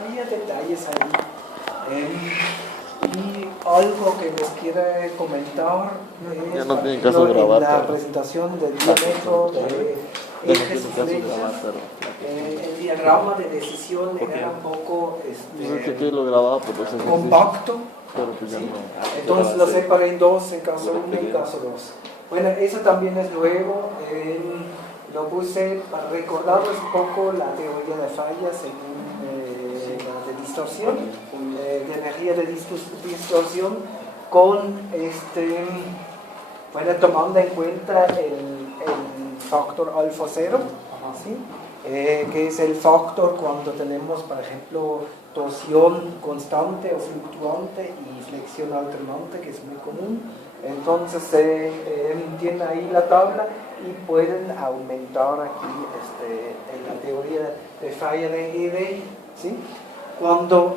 había detalles ahí. Y algo que les quiero comentar es ya no tiene caso grabar, en la pero presentación del diámetro de ejes y flechas. El diagrama de decisión era un poco pues es que aquí lo grababa por los ejercicios, compacto. pero pues ya ¿Sí? no. Entonces lo separé en dos, en caso 1 y caso 2. Bueno, eso también es nuevo. Lo puse para recordarles un poco la teoría de fallas de distorsión, de energía de distorsión, con bueno, tomando en cuenta el factor alfa 0, ¿sí? Que es el factor cuando tenemos, por ejemplo, torsión constante o fluctuante y flexión alternante, que es muy común. Entonces tienen ahí la tabla y pueden aumentar aquí en la teoría de falla de ED, ¿sí? Cuando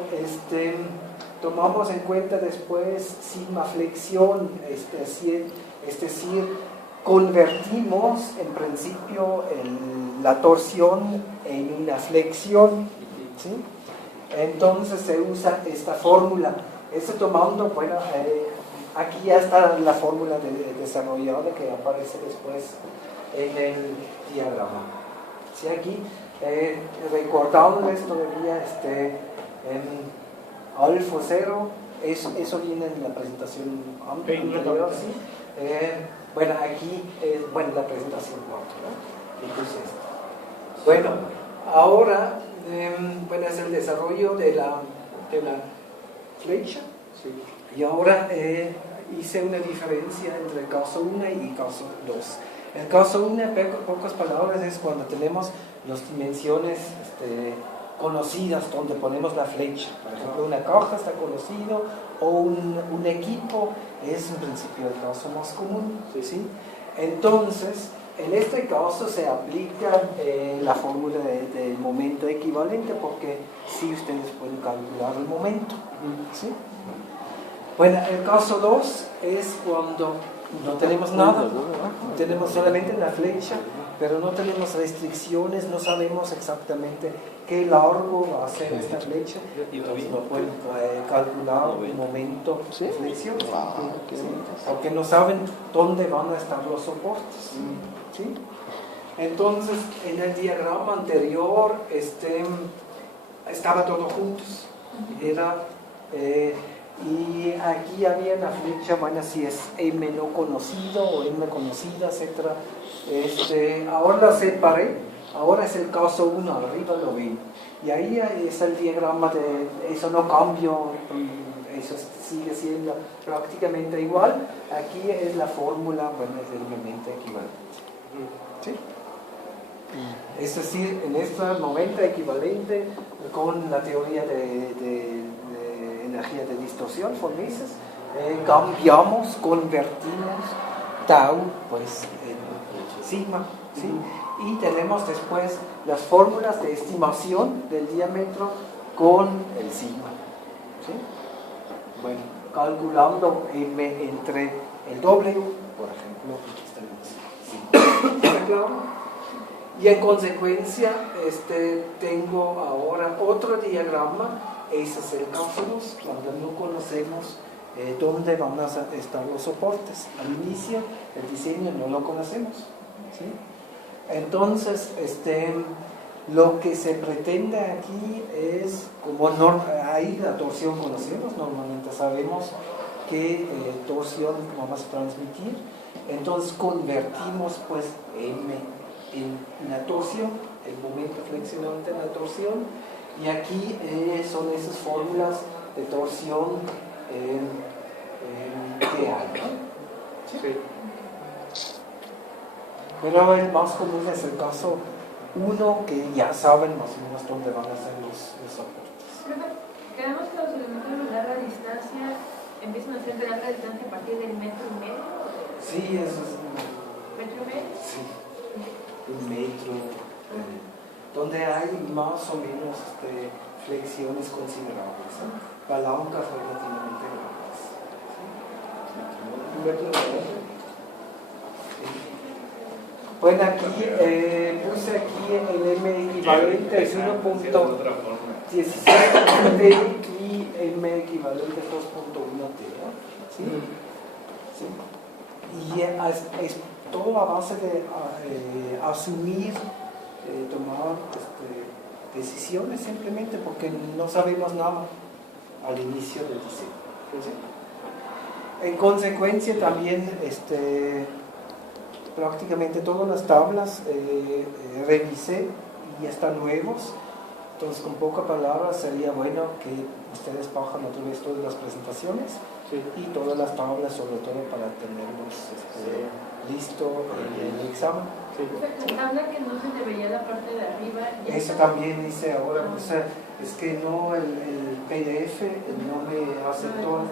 tomamos en cuenta después sigma flexión, es decir, convertimos en principio la torsión en una flexión, ¿sí? Entonces se usa esta fórmula. Tomando, bueno, aquí ya está la fórmula desarrollada que aparece después en el diagrama. ¿Sí? Aquí, recordándoles todavía alfa 0, eso viene en la presentación anterior, ¿sí? Bueno, aquí bueno, la presentación 4, ¿no? Entonces, bueno, ahora bueno, es el desarrollo de la flecha, sí. Y ahora hice una diferencia entre el caso 1 y caso 2. El caso 1, en pocas palabras, es cuando tenemos las dimensiones conocidas donde ponemos la flecha. Por ejemplo, una caja está conocido, o un equipo es en principio el caso más común, ¿sí? Entonces, en este caso se aplica la fórmula del momento equivalente, porque sí ustedes pueden calcular el momento, ¿sí? Bueno, el caso 2 es cuando no tenemos nada, tenemos solamente la flecha, pero no tenemos restricciones, no sabemos exactamente qué largo va a ser esta flecha, entonces no pueden calcular el momento de flexión, ¿sí? Porque no saben dónde van a estar los soportes, ¿sí? Entonces, en el diagrama anterior estaba todo juntos, y aquí había una flecha, bueno, si es M no conocido o M conocida, etc. Ahora la separé, ahora es el caso 1, arriba lo ven. Y ahí es el diagrama eso no cambió, eso sigue siendo prácticamente igual. Aquí es la fórmula, bueno, es el momento equivalente. ¿Sí? Es decir, en este momento equivalente con la teoría de energía de distorsión, Von-Mises, cambiamos, convertimos tau pues en sigma, ¿sí? Y tenemos después las fórmulas de estimación del diámetro con el sigma, ¿sí? Bueno, calculando m entre el W, por ejemplo, ¿está claro? Y en consecuencia tengo ahora otro diagrama. Ese es el caso 2, cuando no conocemos dónde van a estar los soportes. Al inicio, el diseño no lo conocemos, ¿sí? Entonces, lo que se pretende aquí es, como ahí la torsión conocemos, normalmente sabemos qué torsión vamos a transmitir, entonces convertimos pues M en la torsión, el momento flexionante en la torsión. Y aquí son esas fórmulas de torsión que hay, ¿no? ¿Sí? Pero el más común es el caso 1, que ya saben más o menos dónde van a ser los soportes. ¿Queremos que los elementos de larga distancia empiecen a ser de larga distancia a partir del metro y medio? Sí, eso es ¿Metro y medio? Sí, un metro. Donde hay más o menos flexiones considerables, ¿no? Palancas relativamente grandes. ¿Sí? Bueno, aquí puse aquí el M equivalente es 1.17T y M equivalente es 2.1T, ¿no? ¿Sí? ¿Sí? Y es todo a base de asumir, tomar decisiones simplemente porque no sabemos nada al inicio del diseño. ¿Sí? En consecuencia también prácticamente todas las tablas revisé y están nuevos. Entonces, con pocas palabras, sería bueno que ustedes bajan otra vez todas las presentaciones y todas las tablas, sobre todo para tenerlos listo en el examen. La tabla que no se le veía la parte de arriba. Eso también hice ahora, o sea, es que no el PDF no me aceptó,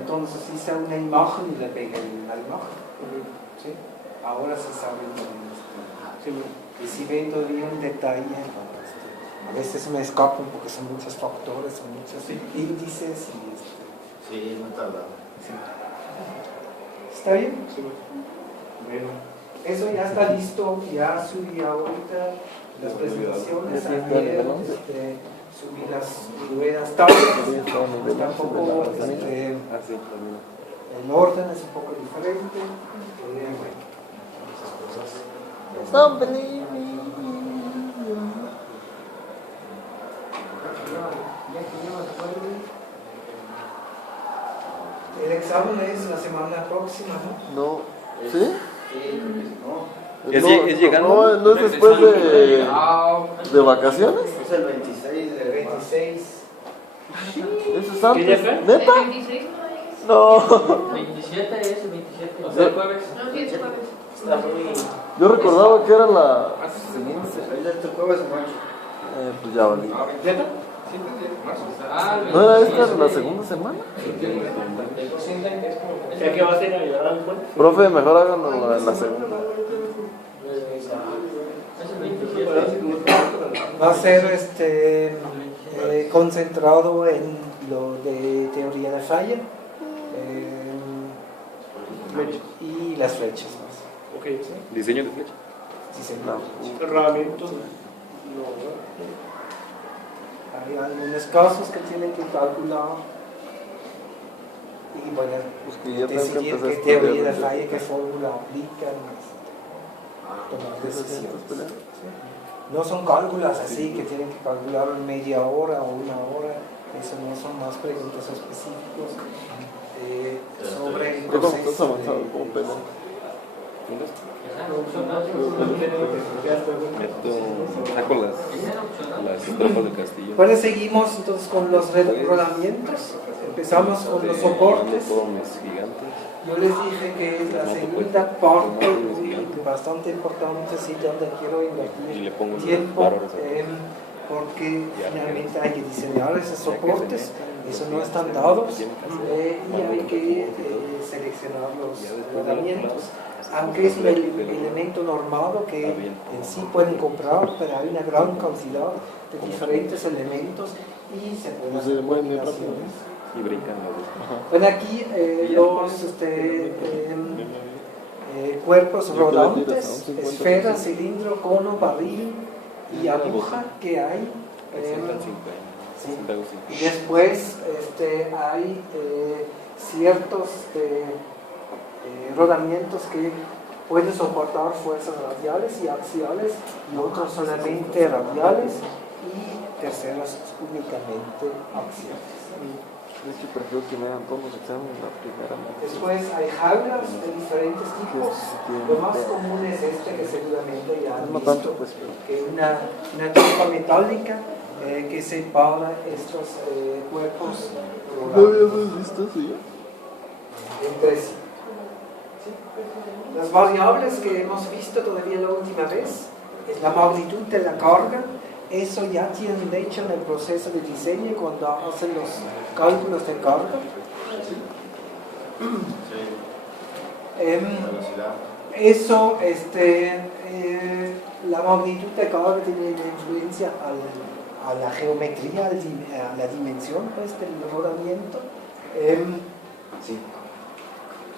entonces hice una imagen y le pegué la imagen. ¿Sí? Ahora se sabe y si ven todavía un detalle, a veces me escapan porque son muchos factores, son muchos índices y sí, no tardaba. Sí. ¿Está bien? Sí. Bueno, eso ya está listo, ya subí ahorita las presentaciones, ayer subí las nuevas tablas, tampoco el orden es un poco diferente. Don't believe me. El examen es la semana próxima, ¿no? No. ¿Sí? ¿Es llegando? No es después de vacaciones. Es el 26 de 26. ¿Eso es antes? ¿El ¿Neta? 26 No. 27 es el 27. no es? El jueves. No, sí, es jueves. Está muy... Yo recordaba que era la siguiente. Este jueves en 8. Pues ya valí. ¿Neta? ¿No era esta la segunda semana? ¿Ya que vas a ir a ayudar al puente? Profe, mejor háganlo en la segunda. Es el 27. Va a ser concentrado en lo de teoría de falla y las flechas más. Okay. ¿Sí? ¿Diseño de flecha? Diseño. Herramientas. Hay algunos casos que tienen que calcular y bueno, Pues que ya tengo que decidir empezar a qué teoría de estudiar. falla, qué fórmula aplican, tomar decisiones. ¿Sí? No son cálculos así que tienen que calcular en media hora o una hora, eso no son más preguntas específicas sobre el ¿Cómo estás proceso avanzado? ¿Cómo pelean? Saco las tropas del castillo. Bueno, seguimos entonces con los rodamientos, empezamos con los soportes. Todos mis gigantes. Yo les dije que es la segunda parte bastante importante, sí, donde quiero Y invertir le pongo tiempo, valores. porque finalmente hay que diseñar esos soportes, eso no están dados, y hay que seleccionar los rodamientos, aunque es un elemento normado que en sí pueden comprar, pero hay una gran cantidad de diferentes elementos y se pueden hacer combinaciones. Y brincan Bueno, aquí los cuerpos rodantes, esfera, cilindro, cono, barril y aguja que hay. Sí. Y después hay ciertos rodamientos que pueden soportar fuerzas radiales y axiales y otros solamente radiales y terceros únicamente axiales. De hecho, prefiero que me hagan todos los exámenes la primera. Después hay jaulas de diferentes tipos. Lo más común es que seguramente ya han No visto, tanto, pues, pero... que una tapa metálica que separa estos cuerpos ¿No habíamos visto eso ya? entre sí. ¿Sí? Las variables que hemos visto todavía la última vez es la magnitud de la carga. Eso ya tienen de hecho en el proceso de diseño cuando hacen los cálculos de carga. Eso, la magnitud de carga tiene una influencia a la geometría, a la dimensión pues, del rodamiento.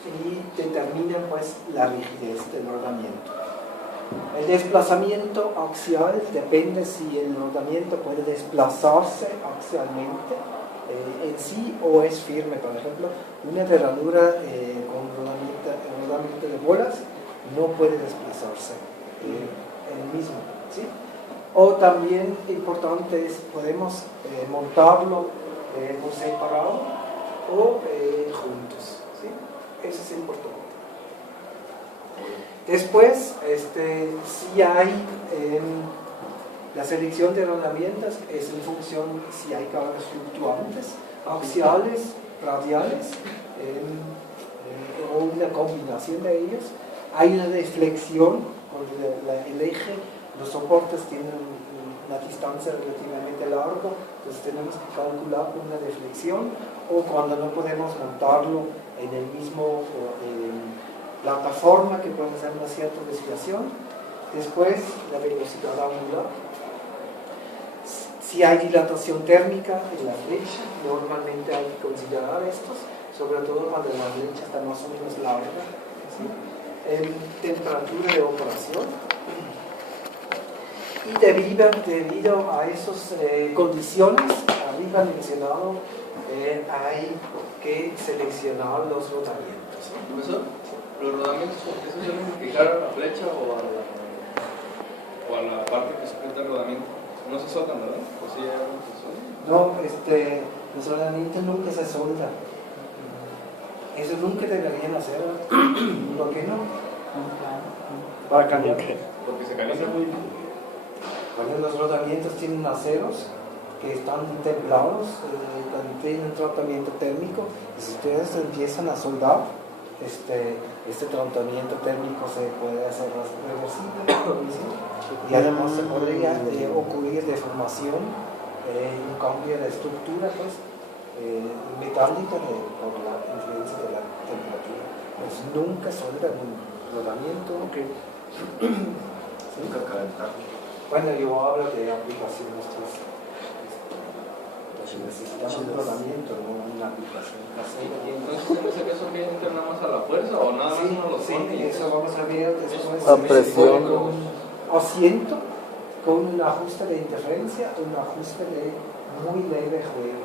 Y determina pues la rigidez del rodamiento. El desplazamiento axial depende si el rodamiento puede desplazarse axialmente en sí o es firme. Por ejemplo, una herradura con rodamiento de bolas no puede desplazarse el mismo, ¿sí? O también importante es, podemos montarlo por separado o juntos, ¿sí? Eso es importante. Después, si hay la selección de rodamientos, es en función si hay cargas fluctuantes, axiales, radiales, o una combinación de ellos. Hay una deflexión con el eje, los soportes tienen una distancia relativamente larga, entonces tenemos que calcular una deflexión, o cuando no podemos montarlo en el mismo plataforma, que puede ser una cierta desviación. Después, la velocidad angular. Si hay dilatación térmica en la flecha, normalmente hay que considerar estos, sobre todo cuando la flecha está más o menos larga, ¿sí? Temperatura de operación. Y debido a esas condiciones arriba mencionado, hay que seleccionar los rodamientos, ¿sí? Profesor, ¿los rodamientos esos suelen fijar a la flecha o a la parte que sujeta el rodamiento? No se soldan, ¿verdad? ¿O sí hay algo que se solda? No, los rodamientos nunca se soldan. Eso nunca deberían hacer. ¿Por qué no? Para cambiar. Porque se calienta. Cuando los rodamientos tienen aceros que están templados, tienen tratamiento térmico, y si ustedes empiezan a soldar, este tratamiento térmico se puede hacer reversible, ¿sí? Y además se podría ocurrir deformación, un cambio de estructura pues, metálica por la influencia de la temperatura. Pues nunca soldan un rodamiento. Okay. ¿Sí? Nunca calentar. Bueno, yo hablo de aplicaciones, necesitamos un rodamiento, no una aplicación casera. ¿Y entonces en ese caso qué entra nada más a la fuerza o nada más uno los pone? Sí, eso vamos a ver después. A presión. Con un asiento, con un ajuste de interferencia, un ajuste de muy leve juego.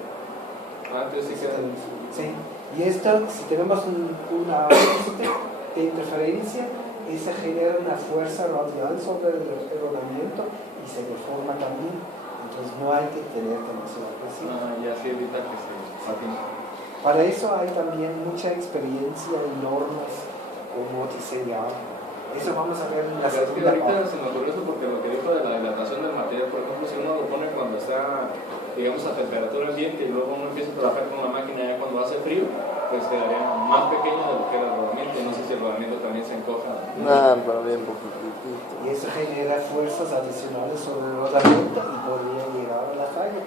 Ah, entonces sí queda. Sí, y esto, si tenemos un ajuste de interferencia, esa genera una fuerza radial sobre el rodamiento y se deforma también. Entonces no hay que tener demasiado presión. Ah, ya sí evita que se patine. Para eso hay también mucha experiencia en normas como diseñar. Eso vamos a ver en la Es que segunda ahorita parte. se me ocurrió eso porque lo que dijo de la dilatación del material, por ejemplo, si uno lo pone cuando está, digamos, a temperatura ambiente y luego uno empieza a trabajar con la máquina ya cuando hace frío, pues quedaría más pequeño de lo que era el rodamiento. No sé si el rodamiento también se encoja. Nada, bien poquitito. Y eso genera fuerzas adicionales sobre el rodamiento y podría llegar a la falla.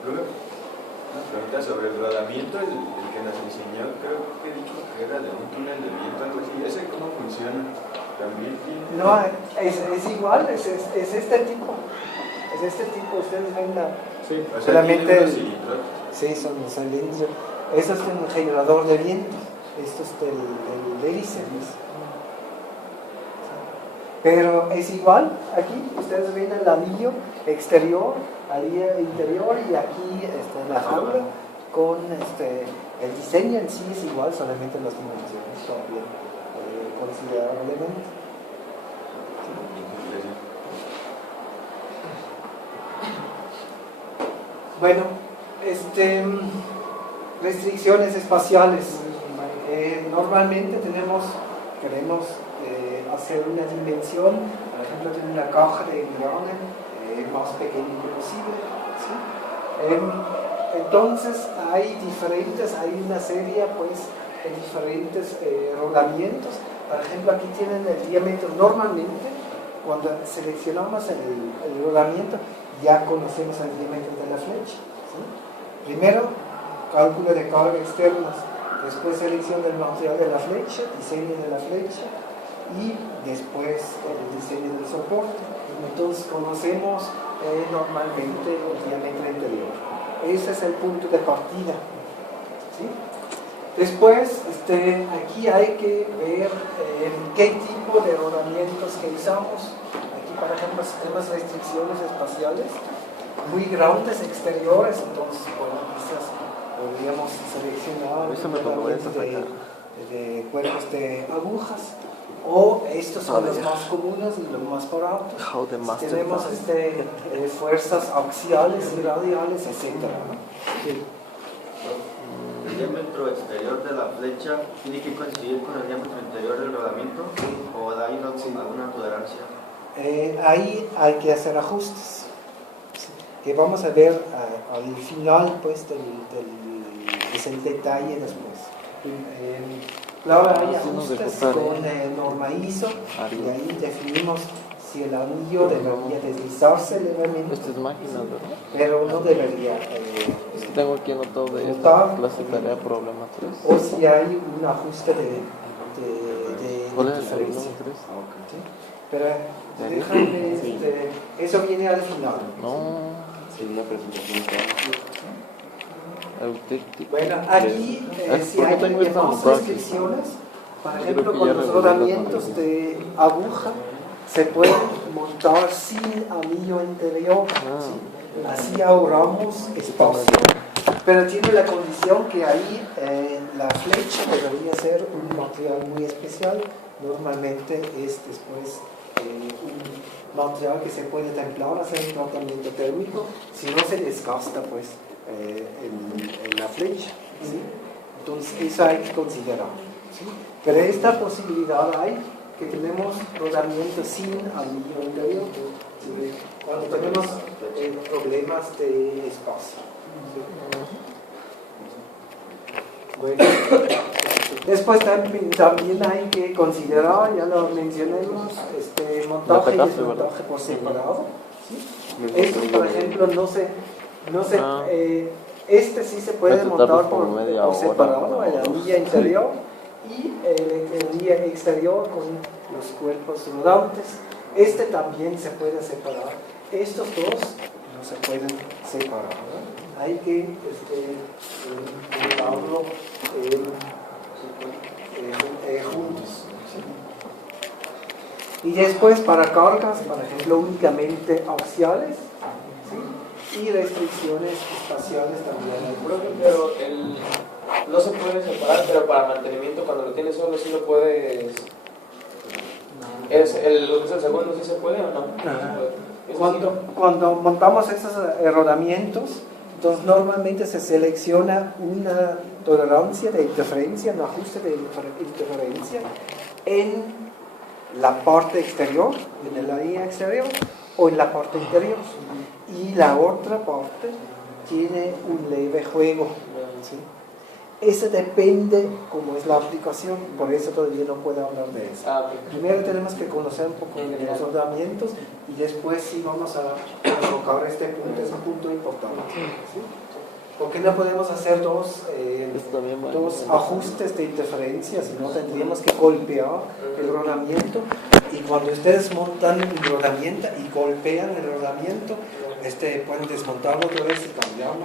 Una pregunta sobre el rodamiento, el que nos enseñó, creo que dijo que era de un túnel de viento, algo así. ¿Ese cómo funciona? ¿También tiene? No, es igual, es este tipo. Es este tipo, ustedes ven la... Sí. O sea, solamente tiene el- unos cilindros. Sí, son los cilindros. Eso es un generador de viento. Esto es del hélice. Pero es igual, aquí ustedes ven el anillo exterior, anillo interior y aquí la jaula con el diseño en sí es igual, solamente las dimensiones cambian considerablemente. Bueno, restricciones espaciales. Normalmente queremos hacer una dimensión, por ejemplo, de una caja de engrane más pequeña posible, ¿sí? Entonces hay una serie pues, de diferentes rodamientos. Por ejemplo, aquí tienen el diámetro. Normalmente, cuando seleccionamos el rodamiento, ya conocemos el diámetro de la flecha, ¿sí? Primero, cálculo de carga externas. Después selección del material de la flecha, diseño de la flecha y después el diseño del soporte. Entonces conocemos normalmente el diámetro interior. Ese es el punto de partida, ¿sí? Después, aquí hay que ver qué tipo de rodamientos que usamos. Aquí, por ejemplo, si tenemos restricciones espaciales muy grandes exteriores, entonces, bueno, quizás podríamos seleccionar rodamientos de cuerpos de agujas, o estos son los más comunes y los más baratos. Si tenemos fuerzas axiales y radiales, etc. ¿El diámetro exterior de la flecha tiene que coincidir con el diámetro interior del rodamiento o hay alguna tolerancia? Ahí hay que hacer ajustes, que vamos a ver al final, pues, es el detalle después. Claro, hay ajustes con norma ISO y ahí definimos si el anillo debería deslizarse levemente. Esta es máquina, ¿verdad? Pero no debería Tengo aquí anotado de notar, esta clase tarea problema 3. o si hay un ajuste de ¿Cuál es el diferencia. problema 3? ¿Sí? Pero déjame, eso viene al final. No. Sería presentación. Bueno, aquí si hay más restricciones, por ejemplo, con los rodamientos de aguja se pueden montar sin anillo interior, ¿sí? Así ahorramos espacio, pero tiene la condición que ahí la flecha debería ser un material muy especial. Normalmente es después un material que se puede templar, hacer un tratamiento térmico, si no se desgasta pues en la flecha, ¿sí? Entonces eso hay que considerar, ¿sí? Pero esta posibilidad hay, que tenemos rodamiento sin anillo interior, ¿sí? Cuando tenemos problemas de espacio, ¿sí? Bueno, después también hay que considerar, ya lo mencionamos, montaje y desmontaje por separado, ¿sí? Esto, por ejemplo, sí se puede montar por separado, el anillo interior y el anillo exterior con los cuerpos rodantes. También se puede separar. Estos dos no se pueden separar, ¿no? Hay que montarlo juntos, ¿sí? Y después para cargas, por ejemplo, únicamente axiales, ¿sí? Y restricciones espaciales también. Pero no se puede separar, pero para mantenimiento cuando lo tienes solo sí lo puedes. ¿El segundo sí se puede o no? Cuando montamos esos rodamientos, entonces normalmente se selecciona una tolerancia de interferencia, un ajuste de interferencia en la parte exterior, en la línea exterior o en la parte interior, y la otra parte tiene un leve juego, ¿sí? Eso depende cómo es la aplicación, por eso todavía no puedo hablar de eso. Primero tenemos que conocer un poco de los rodamientos y después sí vamos a tocar este punto, es un punto importante, ¿sí? Porque no podemos hacer dos ajustes de interferencia, sino tendríamos que golpear el rodamiento, y cuando ustedes montan un rodamiento y golpean el rodamiento, pueden desmontarlo otra vez y cambiarlo,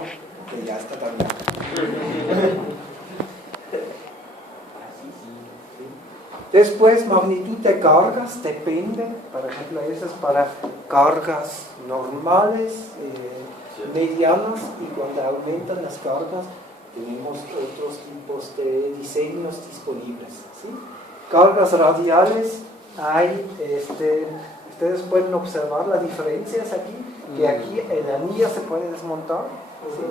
que ya está también. Después, magnitud de cargas depende, por ejemplo, eso es para cargas normales, medianas, y cuando aumentan las cargas tenemos otros tipos de diseños disponibles, ¿sí? Cargas radiales hay, ustedes pueden observar las diferencias aquí, que aquí el anillo se puede desmontar, ¿sí?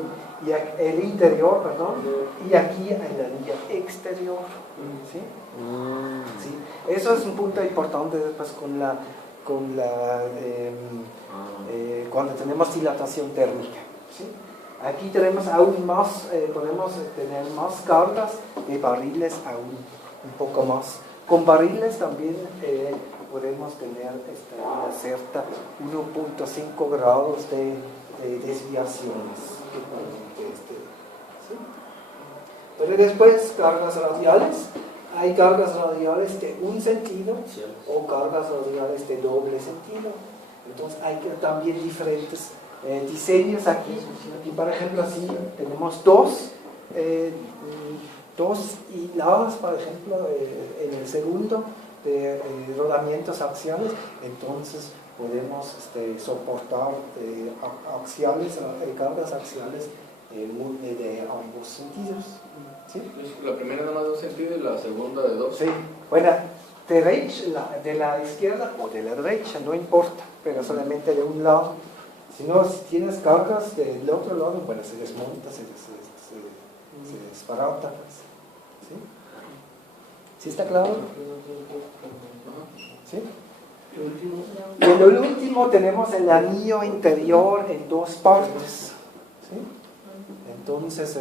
Y el interior, perdón, y aquí el anillo exterior, ¿sí? ¿Sí? Eso es un punto importante después cuando tenemos dilatación térmica, ¿sí? Aquí tenemos aún más, podemos tener más cargas de barriles aún un poco más. Con barriles también podemos tener una cierta 1.5 grados de desviaciones. ¿Sí? Pero después cargas radiales. Hay cargas radiales de un sentido o cargas radiales de doble sentido. Entonces hay también diferentes diseños aquí. Y por ejemplo, así tenemos dos dos hiladas, por ejemplo, en el segundo de rodamientos axiales, entonces podemos soportar cargas axiales de ambos sentidos. ¿Sí? La primera nada más de un sentido y la segunda de dos. Sí, bueno, de la izquierda o de la derecha, no importa, pero solamente de un lado. Si no, si tienes cargas del otro lado, bueno, se desmonta, se desbarata. Pues. ¿Sí? ¿Sí está claro? ¿Sí? Y en el último tenemos el anillo interior en dos partes. ¿Sí? Entonces,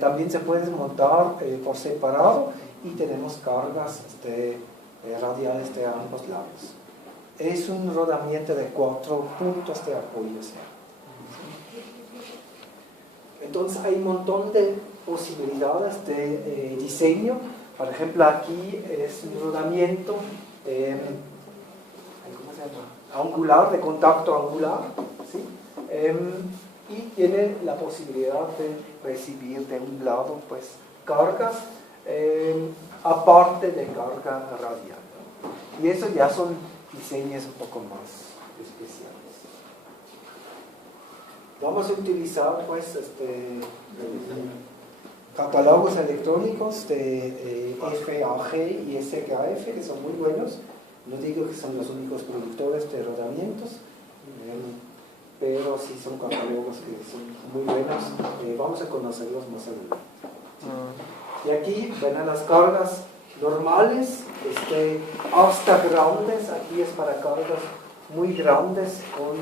también se puede desmontar por separado y tenemos cargas radiales de ambos lados. Es un rodamiento de 4 puntos de apoyo. ¿Sí? Entonces hay un montón de posibilidades de diseño. Por ejemplo, aquí es un rodamiento ¿cómo se llama? Angular, de contacto angular, ¿sí? Y tiene la posibilidad de recibir de un lado pues cargas aparte de carga radial, ¿no? Y eso ya son diseños un poco más especiales. Vamos a utilizar pues catálogos electrónicos de FAG y SGAF, que son muy buenos. No digo que son los únicos productores de rodamientos, pero sí son catálogos que son muy buenos. Vamos a conocerlos más adelante. Y aquí ven las cargas normales, hasta grandes. Aquí es para cargas muy grandes con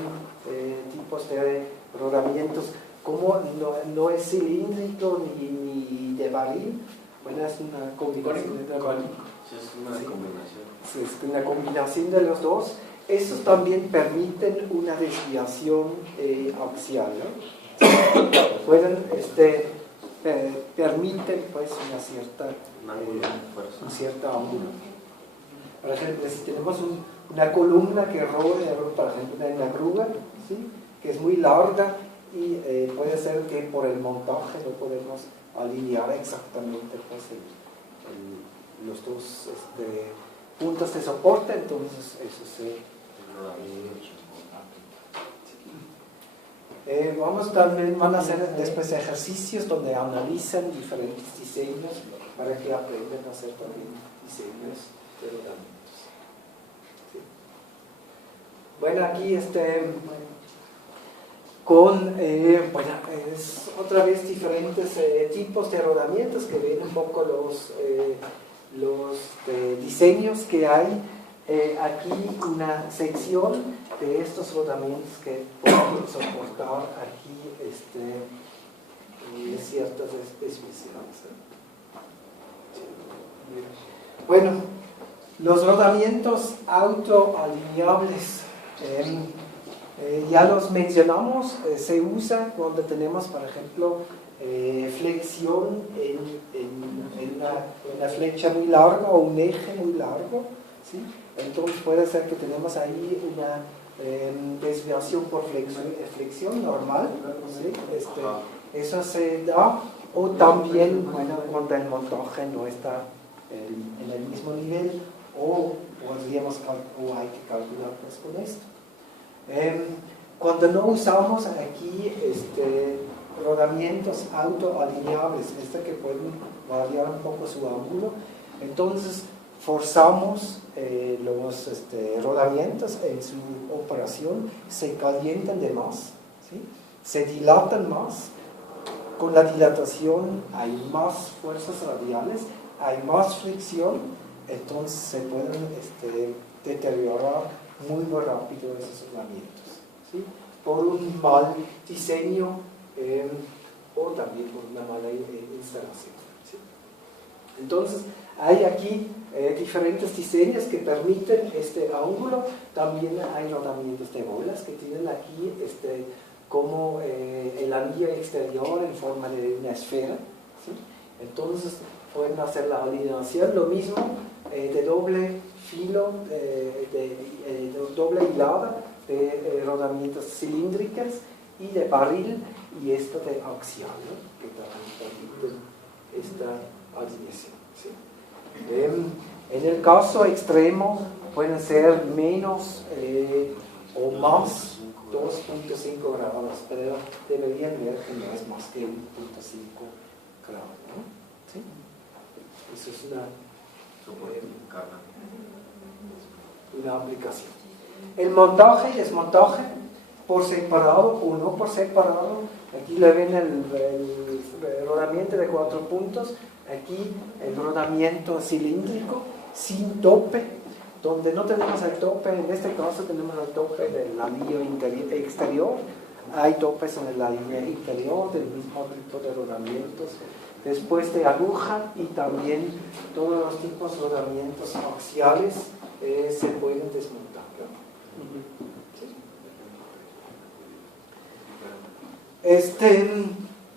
tipos de rodamientos. Como no es cilíndrico ni de barril, bueno, es una combinación de barril. Sí, es una combinación. Sí, es una combinación de los dos. Estos también permiten una desviación axial, ¿no? Permiten pues un cierto ángulo. Por ejemplo, si tenemos una columna que rodea, por ejemplo, una grúa, ¿sí? Que es muy larga y puede ser que por el montaje no podemos alinear exactamente pues, los dos puntos de soporte, entonces eso se van a hacer después ejercicios donde analizan diferentes diseños para que aprendan a hacer también diseños de rodamientos. ¿Sí? Bueno, aquí es otra vez diferentes tipos de rodamientos que ven un poco los diseños que hay. Aquí una sección de estos rodamientos que pueden soportar aquí ciertas especificidades. Bueno, los rodamientos autoalineables ya los mencionamos. Se usa cuando tenemos, por ejemplo, flexión en una flecha muy larga o un eje muy largo, ¿sí? Entonces puede ser que tenemos ahí una desviación por flexión normal, ¿sí? Eso se da, o también cuando el montaje no está en el mismo nivel, o hay que calcular pues con esto. Cuando no usamos aquí rodamientos autoalineables, que pueden variar un poco su ángulo, entonces forzamos los rodamientos en su operación, se calientan de más, ¿sí? Se dilatan más. Con la dilatación hay más fuerzas radiales, hay más fricción, entonces se pueden deteriorar muy rápido esos rodamientos, ¿sí? Por un mal diseño o también por una mala instalación, ¿sí? Entonces hay aquí diferentes diseños que permiten este ángulo. También hay rodamientos de bolas que tienen aquí como el anillo exterior en forma de una esfera, ¿sí? Entonces pueden hacer la alineación, lo mismo de doble filo, de doble hilada de rodamientos cilíndricos y de barril, y esto de axial, ¿no? Que también permiten esta alineación. ¿Sí? En el caso extremo pueden ser menos o más 2.5 grados, pero deberían ver que no es más que 1.5 grados. ¿No? ¿Sí? Eso es una aplicación. El montaje y desmontaje por separado o no por separado. Aquí le ven el rodamiento de 4 puntos. Aquí el rodamiento cilíndrico sin tope, donde no tenemos el tope. En este caso tenemos el tope del anillo exterior. Hay topes en la línea interior del mismo tipo de rodamientos. Después de aguja y también todos los tipos de rodamientos axiales se pueden desmontar. ¿Sí?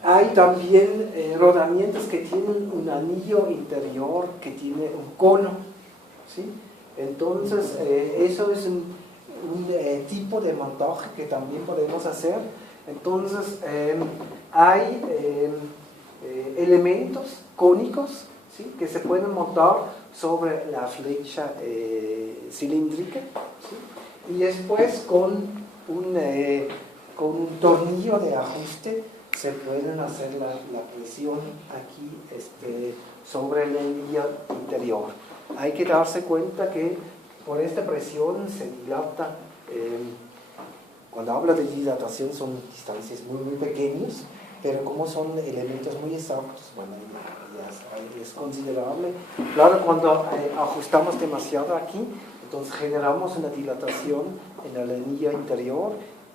Hay también rodamientos que tienen un anillo interior que tiene un cono. ¿Sí? Entonces, eso es un tipo de montaje que también podemos hacer. Entonces, hay elementos cónicos, ¿sí?, que se pueden montar sobre la flecha cilíndrica, ¿sí? Y después con un tornillo de ajuste se pueden hacer la presión aquí sobre el anillo interior. Hay que darse cuenta que por esta presión se dilata. Cuando habla de dilatación son distancias muy pequeñas, pero como son elementos muy exactos, bueno, ya es considerable. Claro, cuando ajustamos demasiado aquí, entonces generamos una dilatación en el anillo interior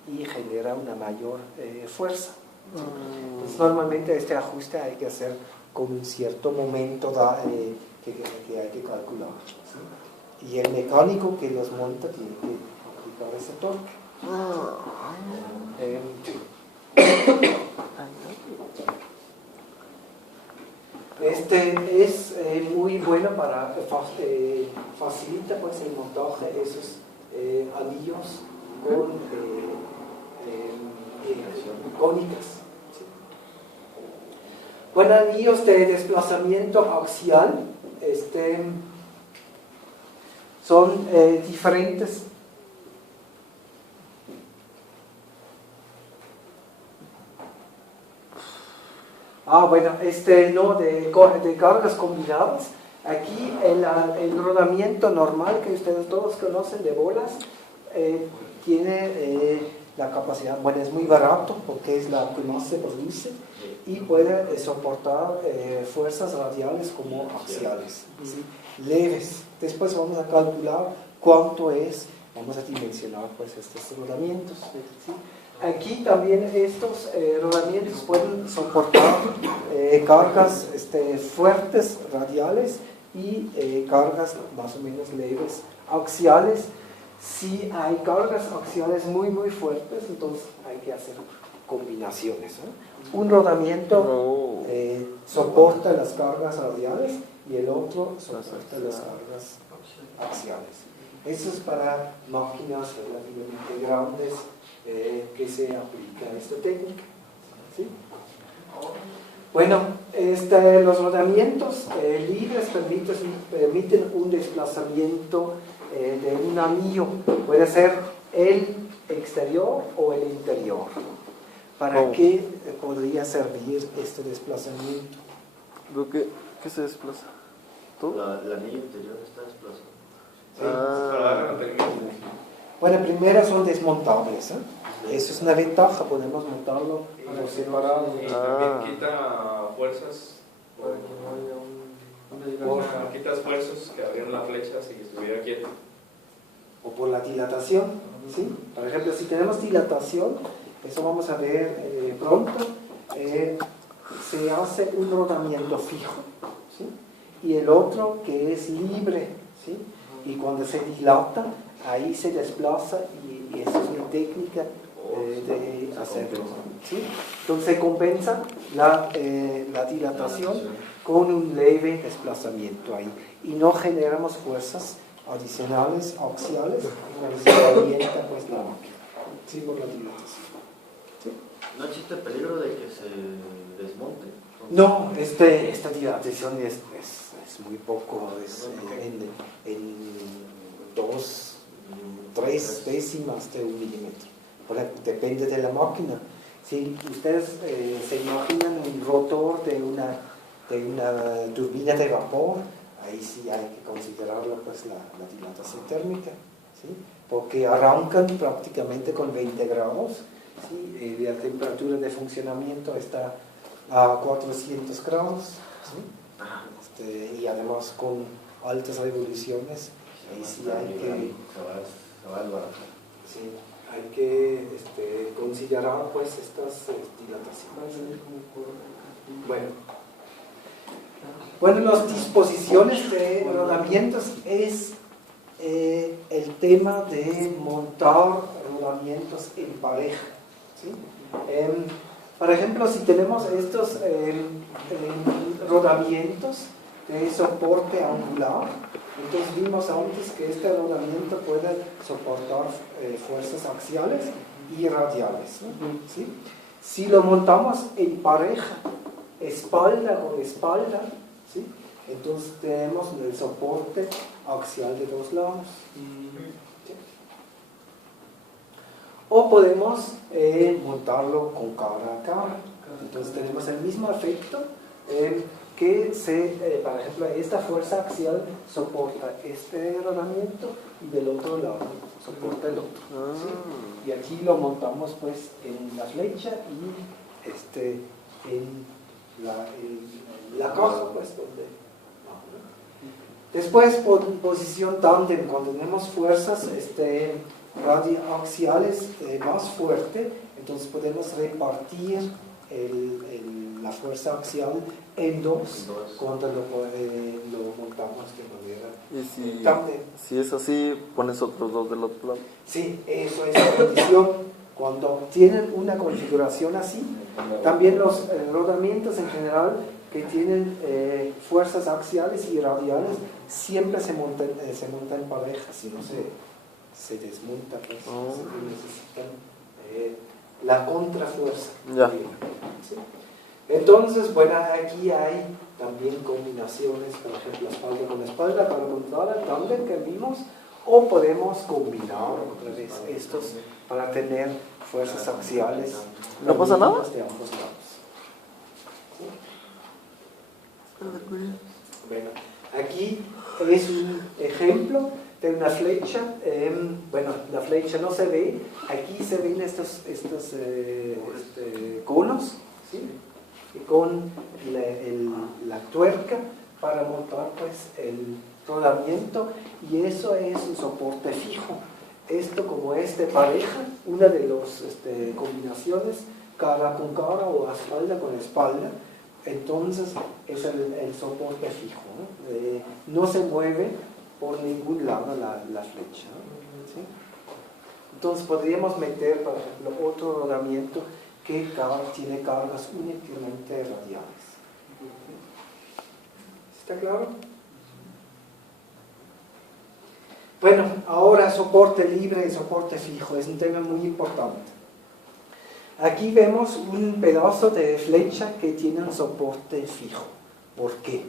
y genera una mayor fuerza. Entonces, normalmente este ajuste hay que hacer con un cierto momento que hay que calcular, ¿sí? Y el mecánico que los monta tiene que aplicar ese torque. Este es muy bueno para facilita pues el montaje de esos anillos cónicas. ¿Sí? Bueno, anillos de desplazamiento axial son diferentes. Bueno, no, de cargas combinadas. Aquí el rodamiento normal que ustedes todos conocen de bolas tiene la capacidad, bueno, es muy barato porque es la que más se produce y puede soportar fuerzas radiales como axiales, ¿sí? Leves. Después vamos a calcular cuánto es, vamos a dimensionar pues estos rodamientos, ¿sí? Aquí también estos rodamientos pueden soportar cargas fuertes radiales y cargas más o menos leves axiales. Si hay cargas axiales muy fuertes, entonces hay que hacer combinaciones, ¿no? Un rodamiento soporta las cargas radiales y el otro soporta las cargas axiales. Eso es para máquinas relativamente grandes que se aplica esta técnica, ¿sí? Bueno, los rodamientos libres permiten un desplazamiento de un anillo, puede ser el exterior o el interior. ¿Para qué podría servir este desplazamiento? ¿Qué se desplaza? ¿Tú? El anillo interior está desplazado. Sí. Para darle mantenimiento. Bueno, primero son desmontables, ¿eh? Eso es una ventaja, podemos montarlo por separado. Y también quita fuerzas. Quitas fuerzas que habrían la flecha si estuviera quieta. O por la dilatación, ¿sí? Por ejemplo, si tenemos dilatación, eso vamos a ver pronto, se hace un rodamiento fijo, ¿sí? Y el otro que es libre, ¿sí? Y cuando se dilata, ahí se desplaza y esa es una técnica de hacerlo, ¿sí? Entonces se compensa la dilatación con un leve desplazamiento ahí y no generamos fuerzas adicionales axiales cuando se orienta pues la máquina, ¿sí? Por la dilatación, ¿sí? ¿No existe peligro de que se desmonte No, esta dilatación es muy poco, es en 2, 3 décimas de un milímetro. Depende de la máquina. Si ustedes se imaginan un rotor de una turbina de vapor, ahí sí hay que considerarlo pues la dilatación térmica, ¿sí? Porque arrancan prácticamente con 20 grados, ¿sí? La temperatura de funcionamiento está a 400 grados, ¿sí? Y además con altas revoluciones, ahí sí hay que considerar pues estas dilataciones. Bueno, las disposiciones de rodamientos es el tema de montar rodamientos en pareja, ¿sí? Por ejemplo, si tenemos estos rodamientos de soporte angular, entonces vimos antes que este rodamiento puede soportar fuerzas axiales y radiales, ¿sí? Si lo montamos en pareja, espalda con espalda, ¿sí? Entonces tenemos el soporte axial de dos lados. ¿Sí? O podemos montarlo con cara a cara. Entonces tenemos el mismo efecto que por ejemplo, esta fuerza axial soporta este rodamiento y del otro lado soporta el otro. ¿Sí? Y aquí lo montamos pues en la flecha y en la caja pues donde. Después, posición tándem, cuando tenemos fuerzas radiaxiales más fuerte, entonces podemos repartir la fuerza axial en dos cuando lo montamos de manera tándem. Si es así, pones otros dos del otro lado. Sí, eso es la condición. Cuando tienen una configuración así, también los rodamientos en general que tienen fuerzas axiales y radiales siempre se montan en pareja, si no se desmonta, pues, necesitan la contrafuerza. Ya. ¿Sí? Entonces, bueno, aquí hay también combinaciones, por ejemplo, espalda con espalda para montar el tándem que vimos, o podemos combinar otra vez estos para tener fuerzas axiales. ¿No pasa nada? De ambos lados. ¿Sí? Bueno, aquí es un ejemplo de una flecha. Bueno, la flecha no se ve. Aquí se ven estos conos, ¿sí? Y con la tuerca para montar pues el rodamiento, y eso es un soporte fijo. Esto como es de pareja, una de las combinaciones, cara con cara o espalda con espalda, entonces es el soporte fijo, ¿no? No se mueve por ningún lado la flecha, ¿no? ¿Sí? Entonces podríamos meter, por ejemplo, otro rodamiento que tiene cargas únicamente radiales. ¿Está claro? Bueno, ahora soporte libre y soporte fijo, es un tema muy importante. Aquí vemos un pedazo de flecha que tiene un soporte fijo. ¿Por qué?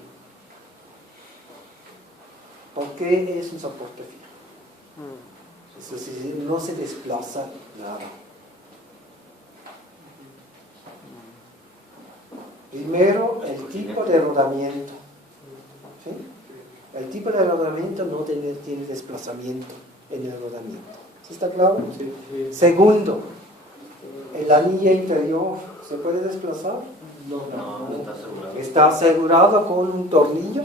¿Por qué es un soporte fijo? Es decir, no se desplaza nada. Primero, el tipo de rodamiento. ¿Sí? El tipo de rodamiento no tiene desplazamiento en el rodamiento. ¿Sí está claro? Sí. Segundo, el anillo interior, ¿se puede desplazar? No, está asegurado. Está asegurado con un tornillo,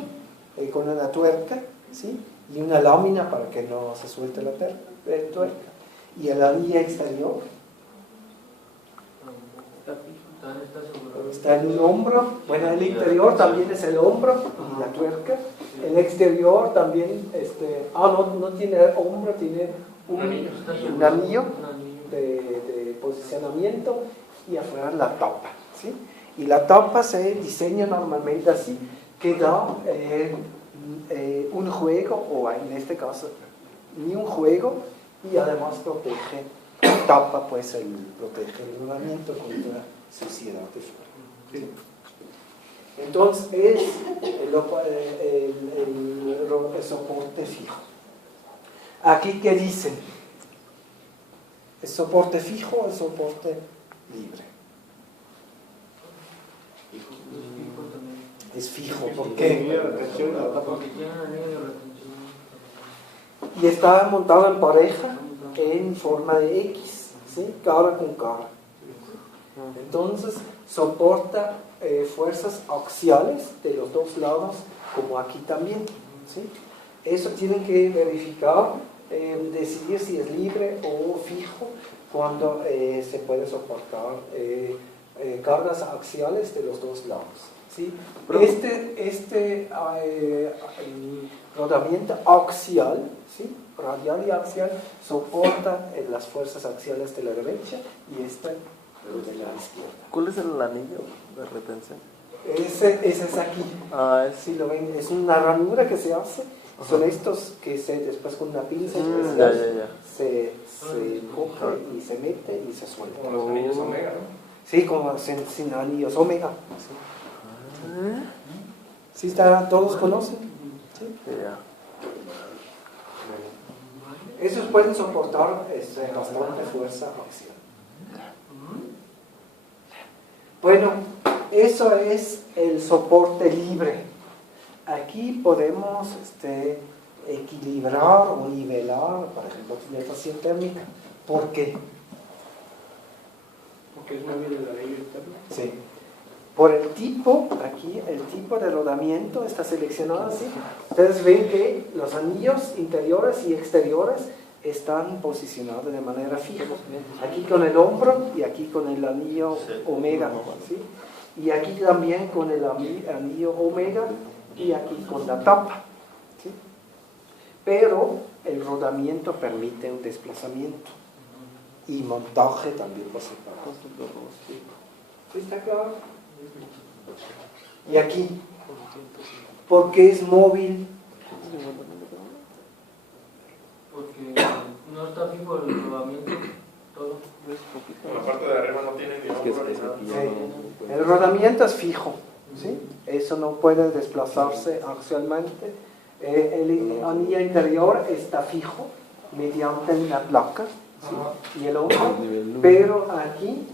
con una tuerca, ¿sí? Y una lámina para que no se suelte la tuerca. Y el anillo exterior está en un hombro. Bueno, el interior también es el hombro y la tuerca. El exterior también, no tiene hombro, tiene un anillo de posicionamiento, y afuera la tapa, ¿sí? Y la tapa se diseña normalmente así, que da un juego, o en este caso ni un juego, y además tapa pues protege el rodamiento contra suciedad de fuera. ¿Sí? Entonces es el soporte fijo. Aquí, ¿qué dicen? ¿Es soporte fijo o es soporte libre? Es fijo, ¿por qué? Y está montado en pareja en forma de X, ¿sí? Cara con cara. Entonces soporta fuerzas axiales de los dos lados, como aquí también, ¿sí? Eso tienen que verificar, decidir si es libre o fijo cuando se puede soportar cargas axiales de los dos lados, ¿sí? Este rodamiento axial, ¿sí? Radial y axial, soporta las fuerzas axiales de la derecha y esta de la izquierda. ¿Cuál es el anillo de retención? Ese es aquí. Si lo ven, es una ranura que se hace. Son estos que después con una pinza especial se coge y se mete y se suelta. Como los anillos omega, ¿no? Sí, como sin anillos omega. Sí. ¿Sí está, todos conocen? ¿Sí? Esos pueden soportar bastante fuerza axial. Bueno, eso es el soporte libre. Aquí podemos equilibrar o nivelar, por ejemplo, la presión térmica. ¿Por qué? Porque es móvil el anillo interno. Sí. Por el tipo, aquí el tipo de rodamiento está seleccionado así. Ustedes ven que los anillos interiores y exteriores están posicionados de manera fija. Aquí con el hombro y aquí con el anillo omega, ¿sí? Y aquí también con el anillo omega y aquí con la tapa, ¿sí? Pero el rodamiento permite un desplazamiento y montaje también por separado. ¿Sí está claro? Y aquí, ¿por qué es móvil? Porque no está fijo el rodamiento, todo. La parte de arriba no tiene ni hombro ni nada. Sí. El rodamiento es fijo, ¿sí? Eso no puede desplazarse axialmente. El anillo interior está fijo mediante una placa, ¿sí? Y el hombro, pero aquí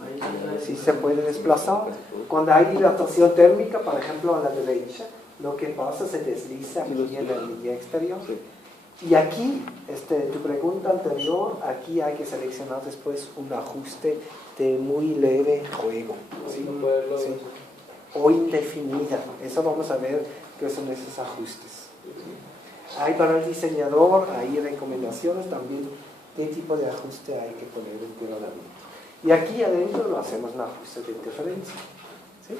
sí se puede desplazar. Cuando hay dilatación térmica, por ejemplo a la derecha, lo que pasa se desliza aquí en la línea exterior. Y aquí, tu pregunta anterior, aquí hay que seleccionar después un ajuste de muy leve juego, ¿sí? Sí. O indefinida. Eso vamos a ver qué son esos ajustes. Hay para el diseñador, hay recomendaciones también qué tipo de ajuste hay que poner en el rodamiento. Y aquí adentro lo hacemos un ajuste de interferencia, ¿sí?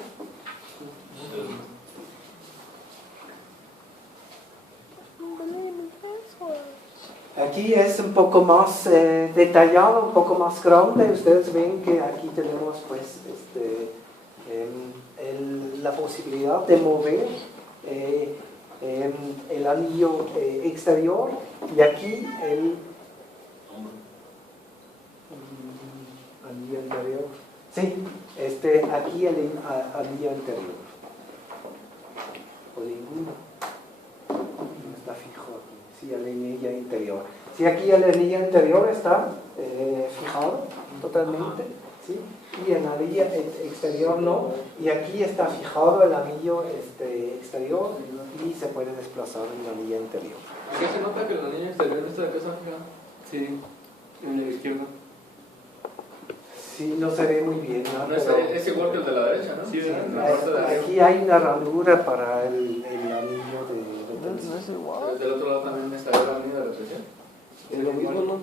Aquí es un poco más detallado, un poco más grande. Ustedes ven que aquí tenemos pues la posibilidad de mover el anillo exterior y aquí el anillo interior. Sí, aquí el anillo interior. O ninguno. No está fijo aquí. Sí, el anillo interior. Sí, aquí el anillo interior está fijado totalmente, ¿sí? Y el anillo exterior no. Y aquí está fijado el anillo exterior y se puede desplazar el anillo interior. ¿Qué se nota que el anillo exterior está de casa fija? Sí, en la izquierda. Sí, no se ve muy bien, ¿no? No, es igual que el de la derecha, ¿no? Sí, en la parte de arriba. Aquí hay una ranura para el anillo de retención. No es igual. Pero del otro lado también estaría el anillo de retención. Es lo mismo, ¿no?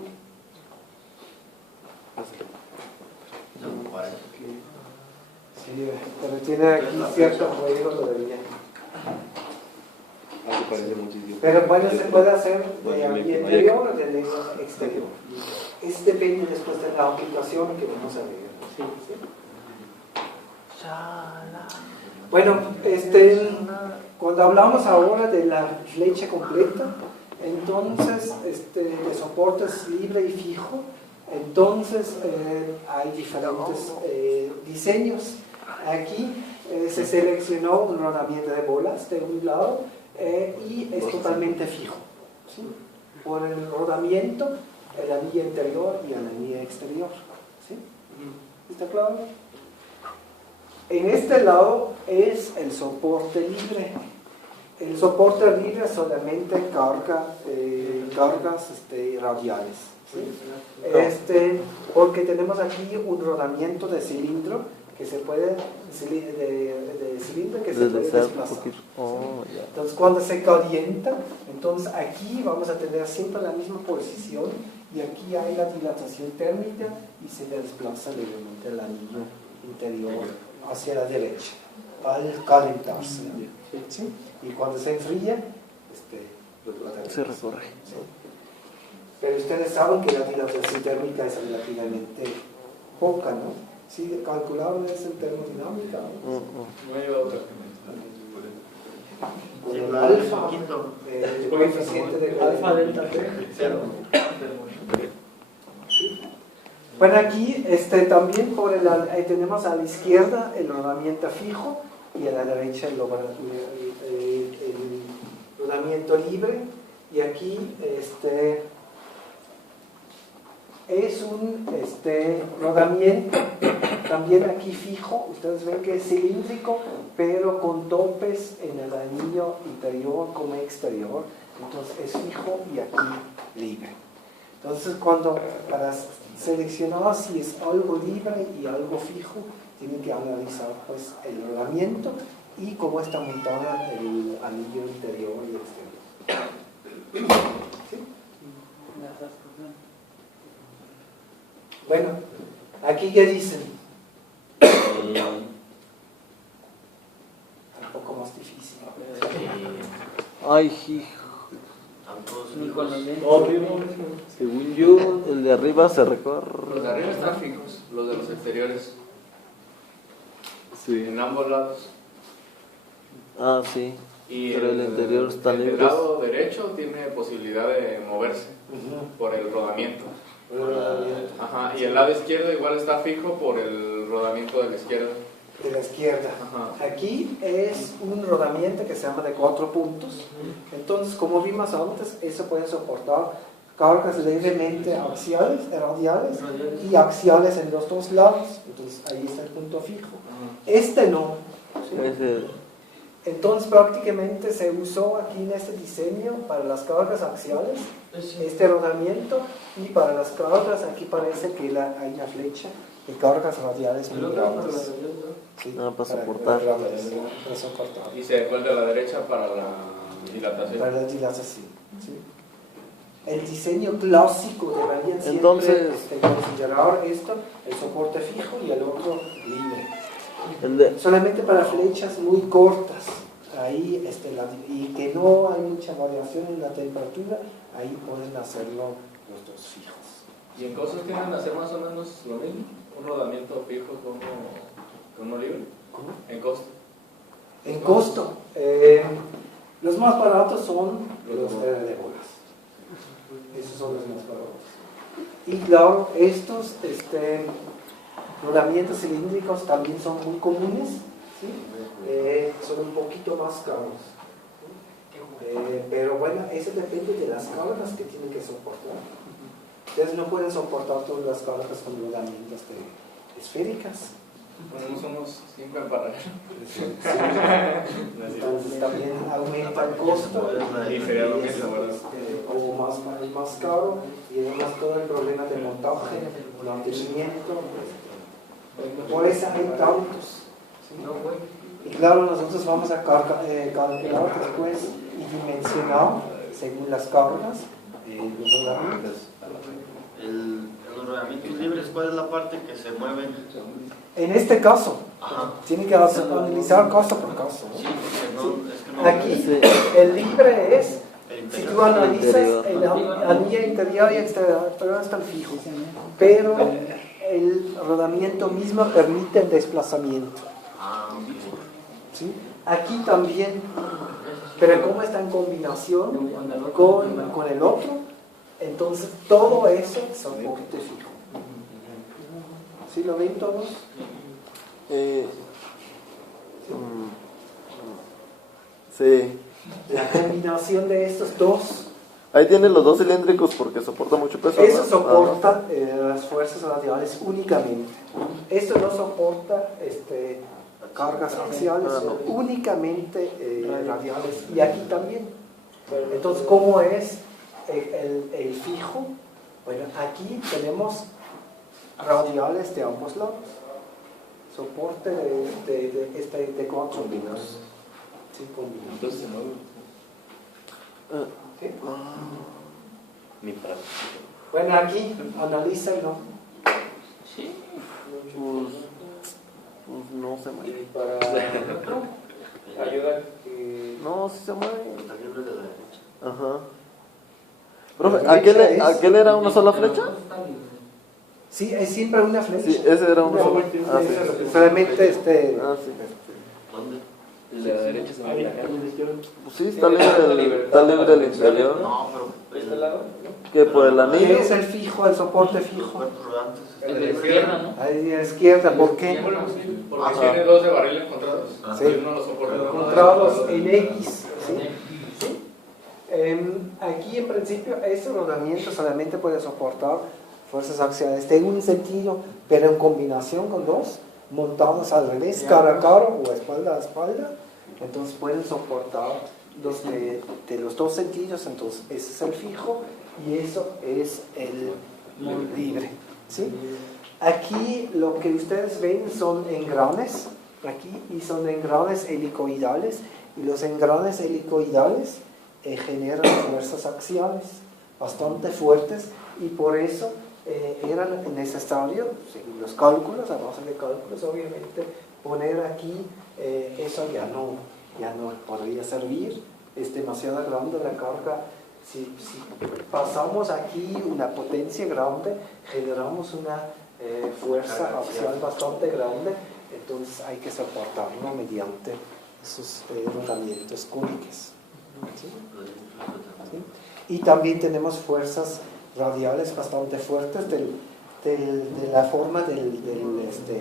Sí, pero tiene aquí cierto juego todavía. Aquí parece muchísimo. Pero bueno, se puede hacer de anillo interior o de anillo exterior. Eso depende después de la aplicación que vamos a ver. Sí, sí. Bueno, cuando hablamos ahora de la flecha completa, entonces de soportes libre y fijo, entonces hay diferentes diseños. Aquí se seleccionó un rodamiento de bolas de un lado y es totalmente fijo, ¿sí? Por el rodamiento, el anillo interior y el anillo exterior, ¿sí? ¿Está claro? En este lado es el soporte libre. El soporte libre solamente cargas radiales, ¿sí? Porque tenemos aquí un rodamiento de cilindro que se puede desplazar. Entonces cuando se calienta, entonces aquí vamos a tener siempre la misma posición y aquí hay la dilatación térmica y se desplaza levemente el anillo interior hacia la derecha al calentarse, ¿sí? Y cuando se enfría se recorre. ¿Sí? Pero ustedes saben que la dilatación térmica es relativamente poca, ¿no? ¿Sí calcularon eso en termodinámica? No hay otra. El alfa, el coeficiente del alfa delta T. Bueno, aquí también tenemos a la izquierda el rodamiento fijo y a la derecha el rodamiento libre, y aquí es un rodamiento también aquí fijo. Ustedes ven que es cilíndrico pero con topes en el anillo interior como exterior, entonces es fijo y aquí libre. Entonces para seleccionar si es algo libre y algo fijo, tienen que analizar pues el rodamiento y cómo está montada el anillo interior y exterior. ¿Sí? Bueno, aquí ya dicen un poco más difícil. Ay, hijo. Ni con los lentes. Según yo, el de arriba se recorre. Los de arriba están fijos, los de los exteriores. Sí. En ambos lados. Ah, sí. Y pero el interior está el libre. El lado derecho tiene posibilidad de moverse por el rodamiento. Ajá. Y el lado izquierdo igual está fijo por el rodamiento de la izquierda. De la izquierda. Ajá. Aquí es un rodamiento que se llama de 4 puntos. Entonces, como vimos antes, eso puede soportar cargas levemente axiales, radiales y axiales en los dos lados. Entonces, ahí está el punto fijo. Este no. ¿Sí? Entonces, prácticamente se usó aquí en este diseño para las cargas axiales este rodamiento, y para las cargas aquí parece que hay una flecha de cargas radiales muy grandes. Sí, para soportar. Para soportar. Y se vuelve a la derecha para la dilatación. Para la dilatación, sí. El diseño clásico debería siempre Entonces, considerar esto, el soporte fijo y el otro libre. Solamente para flechas muy cortas, ahí y que no hay mucha variación en la temperatura, ahí pueden hacerlo los dos fijos. ¿Y en costos tienen que hacer más o menos lo mismo? ¿Un rodamiento fijo con uno libre? ¿Cómo? ¿En costo? En costo, los más baratos son los de bolas. Esos son los más baratos. Y claro, estos rodamientos cilíndricos también son muy comunes, ¿sí? Son un poquito más caros. Pero bueno, eso depende de las cargas que tienen que soportar. Ustedes no pueden soportar todas las cargas con rodamientos esféricas. Ponemos unos 5 en paralelo. Entonces también aumenta el costo Y sería lo mismo, ¿verdad? o más caro, y además todo el problema de montaje, mantenimiento. Por eso hay tantos. ¿Sí? Y claro, nosotros vamos a calcular después y dimensionar según las cargas los rodamientos. Los rodamientos libres, ¿cuál es la parte que se mueve? En este caso, tiene que analizar caso por caso, ¿no? Sí, porque Aquí el libre es, si tú analizas el anillo interior y exterior están fijos, pero el rodamiento mismo permite el desplazamiento. ¿Sí? Aquí también, pero como está en combinación con el otro, entonces todo eso es un poquito fijo. ¿Sí lo ven todos? Sí. La combinación de estos dos, Ahí tiene los dos cilíndricos porque soporta mucho peso. eso ¿no? soporta las fuerzas radiales únicamente. Esto no soporta cargas axiales, únicamente radiales. Y aquí también. Entonces, ¿cómo es el fijo? Bueno, aquí tenemos radiales de ambos lados. Soporte de 4 combinados. Sí, combinados. Entonces se mueve. ¿Sí? Ni para. Bueno, aquí, analízalo. Sí. Pues no se Y mueve. para ayuda que... No, sí se mueve. Está libre de la derecha. Ajá. Profe, La flecha es- ¿aquel era una sola flecha? Está libre. Sí, es siempre una flecha. Sí, ese era una sola. Ah, sí. Solamente Ah, sí. ¿Dónde? El de la derecha se mueve acá. Pues sí, está libre el interior. No, pero ¿De este lado? Que por el ¿Qué anillo. es el fijo, el soporte los fijo? cuerpos rodantes. El de la izquierda, ¿no? Ahí a la izquierda, ¿por qué? Bueno, sí, porque Ajá. tiene dos de barril encontrados. Sí. Y uno los soporta. Encontrados en X. ¿Sí? ¿Sí? Aquí en principio este rodamiento solamente puede soportar fuerzas axiales de un sentido, pero en combinación con dos, montados al revés, cara a cara o espalda a espalda, entonces pueden soportar los de los dos sentidos. Entonces ese es el fijo y eso es el libre. ¿Sí? Aquí lo que ustedes ven son engranes, aquí, y son engranes helicoidales, y los engranes helicoidales generan fuerzas axiales bastante fuertes, y por eso era necesario, según los cálculos, a base de cálculos obviamente, poner aquí, eso ya no podría servir, es demasiado grande la carga. Si pasamos aquí una potencia grande, generamos una fuerza axial bastante grande, entonces hay que soportarlo mediante esos rodamientos cónicos. ¿Sí? ¿Sí? Y también tenemos fuerzas radiales bastante fuertes de la forma del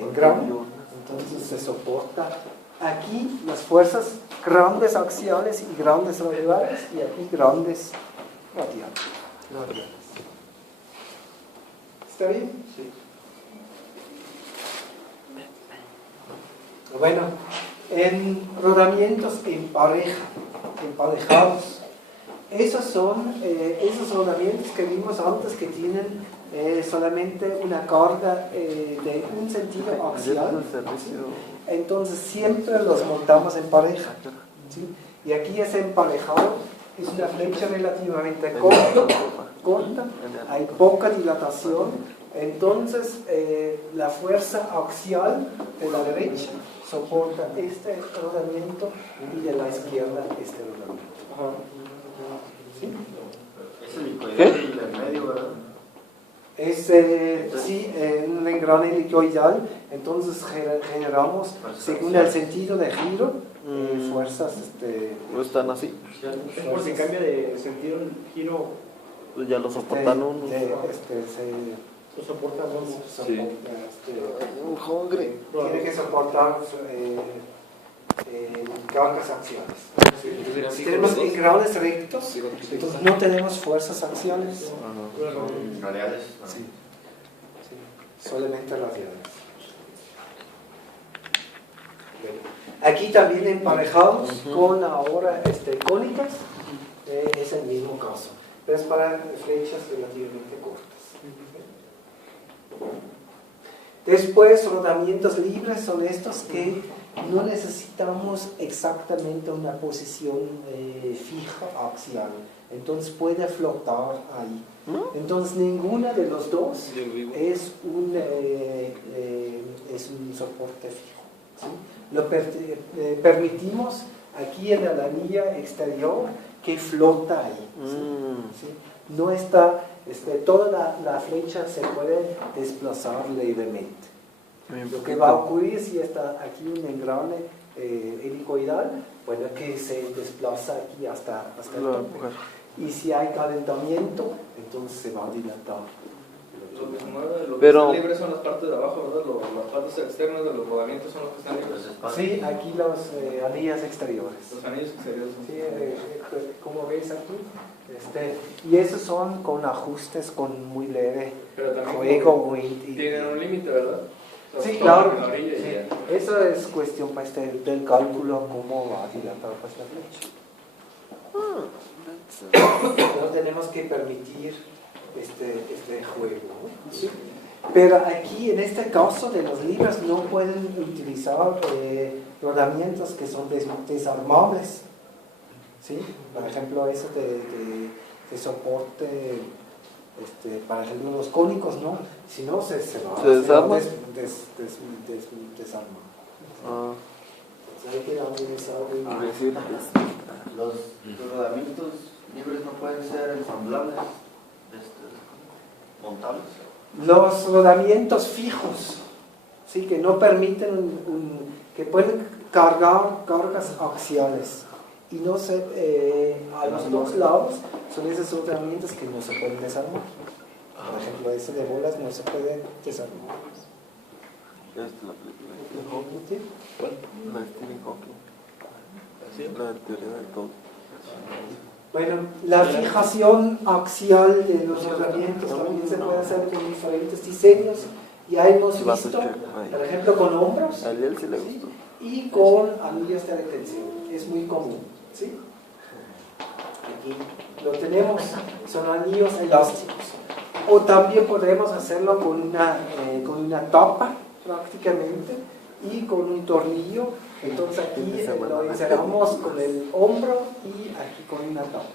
engrane, entonces se soporta aquí las fuerzas grandes axiales y grandes radiales, y aquí grandes radiales. ¿Está bien? Sí. Bueno, en rodamientos emparejados, esos son esos rodamientos que vimos antes que tienen solamente una carga de un sentido axial. Entonces siempre los montamos en pareja. ¿Sí? Y aquí ese emparejado es una flecha relativamente corta, hay poca dilatación, entonces la fuerza axial de la derecha soporta este rodamiento y de la izquierda este rodamiento. ¿Sí? Es el helicoidal y el medio, ¿verdad? Es un engrane helicoidal, entonces generamos, según el sentido de giro, fuerzas. No están así. Es porque cambia de sentido el giro. Pues ya lo soportan uno. Lo soporta uno. Sí. Un hungry. Tiene que soportar cargas axiales. Si tenemos engranes rectos, entonces no tenemos fuerzas axiales. Radiales. Sí. Sí. Solamente radiales. Aquí también emparejados con ahora cónicas, es el mismo caso, pero es para flechas relativamente cortas. Después, rodamientos libres son estos que no necesitamos exactamente una posición fija axial, entonces puede flotar ahí. Entonces ninguna de los dos es un soporte fijo. ¿Sí? Lo permitimos aquí en la anilla exterior que flota ahí. ¿Sí? No está, toda la flecha se puede desplazar levemente. Lo que va a ocurrir si está aquí un engrane helicoidal, bueno, que se desplaza aquí hasta el tope. Y si hay calentamiento, entonces se va a dilatar. Los 19, lo que Pero- están libres son las partes de abajo, ¿verdad? Las partes externas de los rodamientos son los que están libres. Sí, aquí los anillas exteriores. Los anillos exteriores. Sí, como ves aquí. Y esos son con ajustes con muy leve Pero también juego. tienen un límite, ¿verdad? O sea, Sí, tocan claro. en la orilla y Sí. ya. Eso es cuestión pues, del cálculo, cómo va a dilatar pues, la flecha. No tenemos que permitir este juego. ¿No? ¿Sí? Pero aquí, en este caso de los libros, no pueden utilizar rodamientos que son desarmables. ¿Sí? Por ejemplo, eso de soporte, para ejemplo, los cónicos, ¿no? Si no, se va ¿Se desarma? desarma. Ah, Hay que analizar quiere decir que Los rodamientos libres no pueden ser ensamblables, montables. los rodamientos fijos, ¿sí? Que no permiten que pueden cargar cargas axiales y no a los dos lados son esos rodamientos que no se pueden desarmar. Por ejemplo, ese de bolas no se puede desarmar. esta es la película. ¿Sí? La de Stephen Hawking. La de teoría del todo. Bueno, la fijación axial de los rodamientos también se puede hacer con diferentes diseños. Ya hemos visto, por ejemplo, con hombros. A él sí le gustó. Y con anillos de retención, es muy común, ¿sí? Aquí lo tenemos, son anillos elásticos. O también podemos hacerlo con una tapa, prácticamente, y con un tornillo. Entonces aquí lo inseramos con el hombro y aquí con una tapa,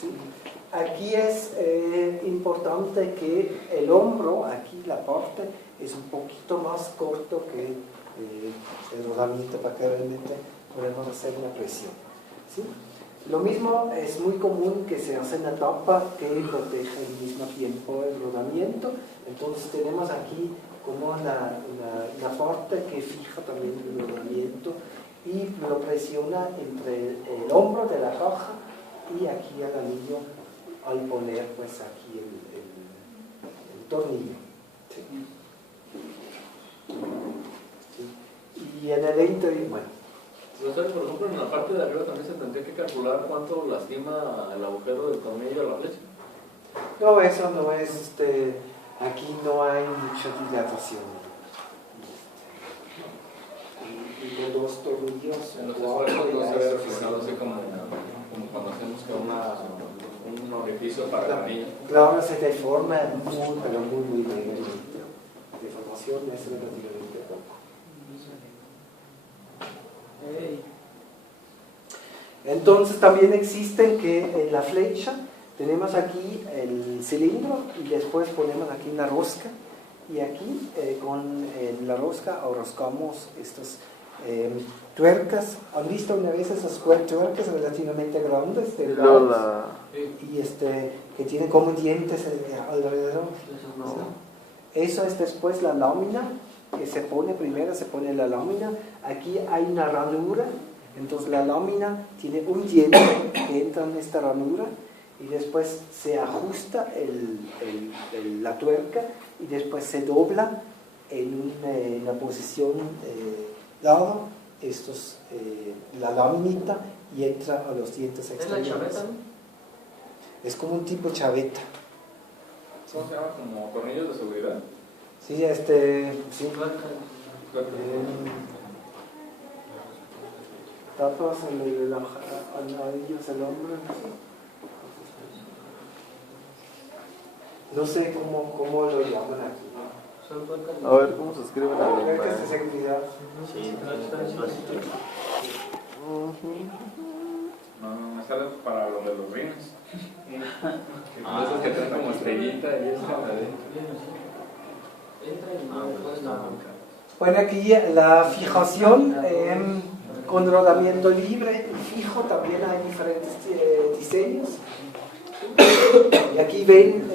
¿sí? Aquí es importante que el hombro, aquí la parte, es un poquito más corto que el rodamiento para que realmente podamos hacer una presión, ¿sí? Lo mismo es muy común que se hace una tapa que protege al mismo tiempo el rodamiento. Entonces tenemos aquí como una parte que fija también el rodamiento y lo presiona entre el hombro de la caja y aquí al anillo al poner pues aquí el tornillo. ¿Sí? Y en el interior, bueno. Entonces, por ejemplo, en la parte de arriba también se tendría que calcular cuánto lastima el agujero del tornillo a la flecha. No, eso no es, aquí no hay mucha dilatación. Y de dos tornillos, En los esfuerzos no se ve reflejado así como cuando hacemos un orificio para el anillo. Claro, se deforma pero muy leve. Deformación es relativamente poco. Entonces también existen que en la flecha tenemos aquí el cilindro y después ponemos aquí una rosca y aquí con la rosca arroscamos estas tuercas. ¿Han visto una vez esas tuercas relativamente grandes? Y que tienen como dientes alrededor. Eso es después la lámina que se pone, primero se pone la lámina, aquí hay una ranura, entonces la lámina tiene un diente que entra en esta ranura y después se ajusta la tuerca y después se dobla en una posición dada, la laminita y entra a los dientes exteriores. ¿Es la chaveta, no? Es como un tipo chaveta. ¿Cómo se llama? ¿Como tornillos de seguridad? Sí, sí. Tapas al ladillos el hombro. No sé cómo lo llaman aquí. A ver cómo se escribe la Tuercas de seguridad. Sí, No, me sale para lo de los rines. Esos que traen como estrellita y eso. Bueno, aquí la fijación con rodamiento libre y fijo también hay diferentes diseños. Y aquí ven,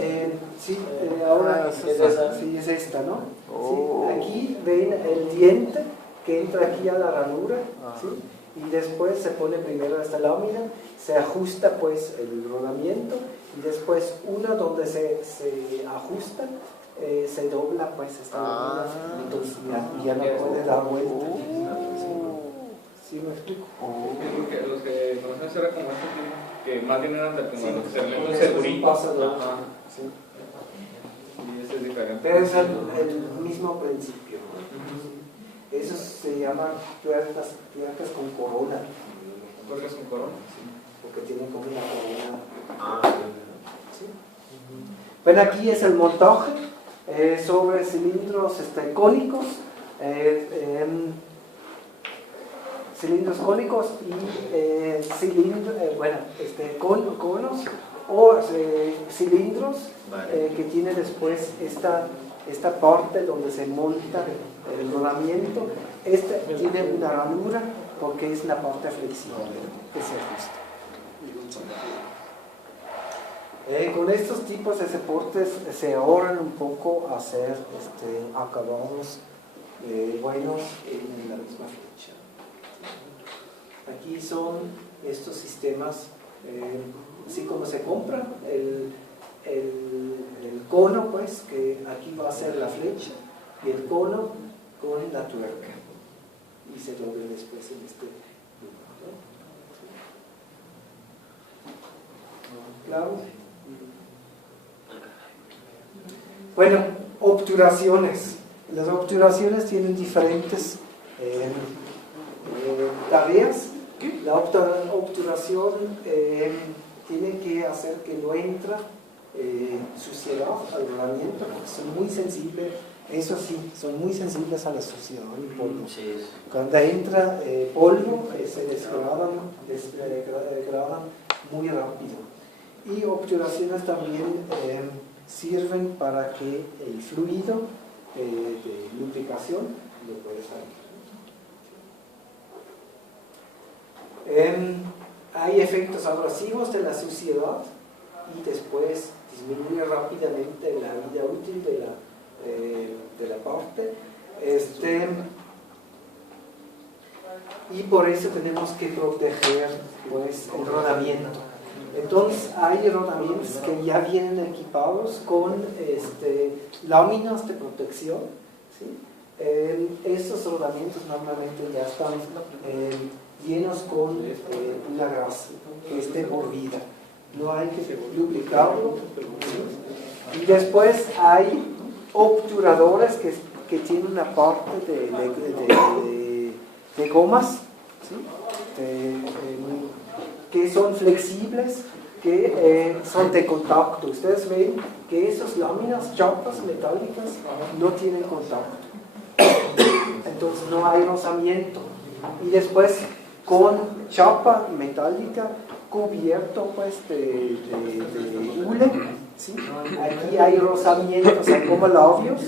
ahora es esta, ¿no? Sí, aquí ven el diente que entra aquí a la ranura, ¿sí? Y después se pone primero esta lámina, se ajusta pues el rodamiento y después una donde se ajusta se dobla pues esta lámina, entonces ya no puede dar vuelta. ¿Sí me explico? Los que conocemos era como este tipo, que más bien eran como los que se ven es un seguritos. pasador. Ajá. Sí. Y ese es diferente. Pero es el mismo principio, ¿no? Esos se llaman tuercas con corona. ¿Tuercas con corona? Sí, porque tienen como una corona. Ah, ¿Sí? Bueno, aquí es el montaje sobre cilindros cónicos, cilindros cónicos y conos o cilindros que tiene después esta parte donde se monta el rodamiento. Esta tiene una ranura porque es una parte flexible que se ajusta. Con estos tipos de soportes se ahorran un poco hacer acabados buenos en la misma flecha. Aquí son estos sistemas, así como se compra el cono, pues, que aquí va a ser la flecha, y el cono con la tuerca, y se doble después en este lugar, ¿no? ¿Claro? Bueno, obturaciones. Las obturaciones tienen diferentes tareas. La obturación tiene que hacer que no entra suciedad al rodamiento, porque son muy sensibles, eso sí, son muy sensibles a la suciedad y polvo. sí. Cuando entra polvo, se degradan muy rápido. Y obturaciones también sirven para que el fluido de lubricación lo pueda salir. Hay efectos abrasivos de la suciedad y después disminuye rápidamente la vida útil de la parte. Y por eso tenemos que proteger pues, el rodamiento. Entonces hay rodamientos que ya vienen equipados con láminas de protección, ¿sí? Estos rodamientos normalmente ya están llenos con una grasa que esté volvida, no hay que lubricarlo, ¿sí? Y después hay obturadores que tienen una parte de gomas, ¿sí? Que son flexibles, que son de contacto. Ustedes ven que esas láminas, chapas metálicas, no tienen contacto. Entonces no hay rozamiento. Y después con chapa metálica cubierto pues de hule, ¿sí? Aquí hay rozamientos, hay como labios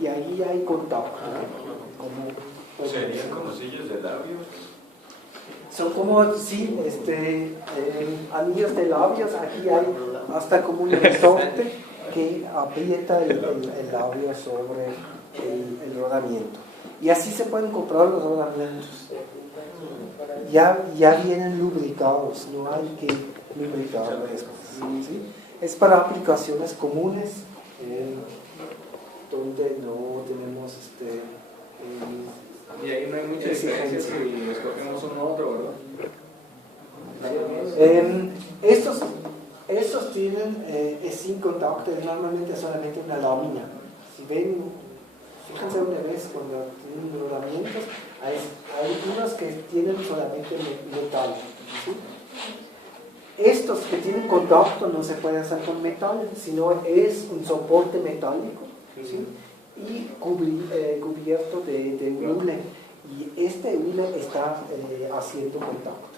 y ahí hay contacto, ¿no? ¿Serían como sillas de labios? Son como, sí, anillos de labios. Aquí hay hasta como un resorte que aprieta el labio sobre el rodamiento. Y así se pueden comprar los rodamientos. Ya vienen lubricados, no hay que lubricarlos. ¿Sí? Es para aplicaciones comunes donde no tenemos y ahí no hay mucha diferencia si escogemos uno u otro, ¿verdad? Estos tienen sin contacto, normalmente solamente una lámina. Si ven, fíjense una vez cuando tienen rodamientos, hay unos que tienen solamente metal, ¿sí? Estos que tienen contacto no se pueden hacer con metal, sino es un soporte metálico, ¿sí? Y cubierto de hule, y este hule está haciendo contacto,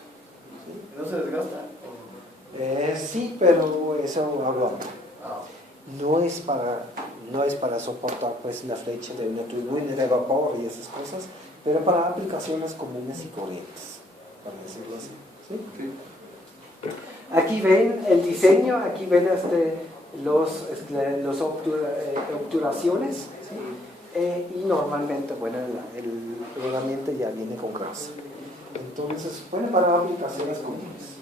¿sí? ¿No se desgasta? Sí, pero eso aguanta. No es para soportar pues la flecha de una turbina de vapor y esas cosas, pero para aplicaciones comunes y corrientes, para decirlo así, ¿sí? Sí. Aquí ven el diseño, aquí ven los obturaciones, ¿sí? Y normalmente, bueno, el rodamiento ya viene con grasa. Entonces, bueno, para aplicaciones comunes.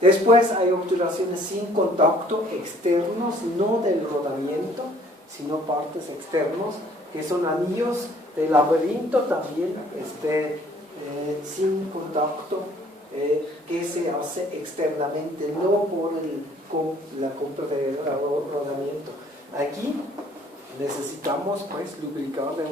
Después hay obturaciones sin contacto externos, no del rodamiento, sino partes externos, que son anillos de laberinto también sin contacto, que se hace externamente, no por la compra de rodamiento. Aquí necesitamos pues lubricar de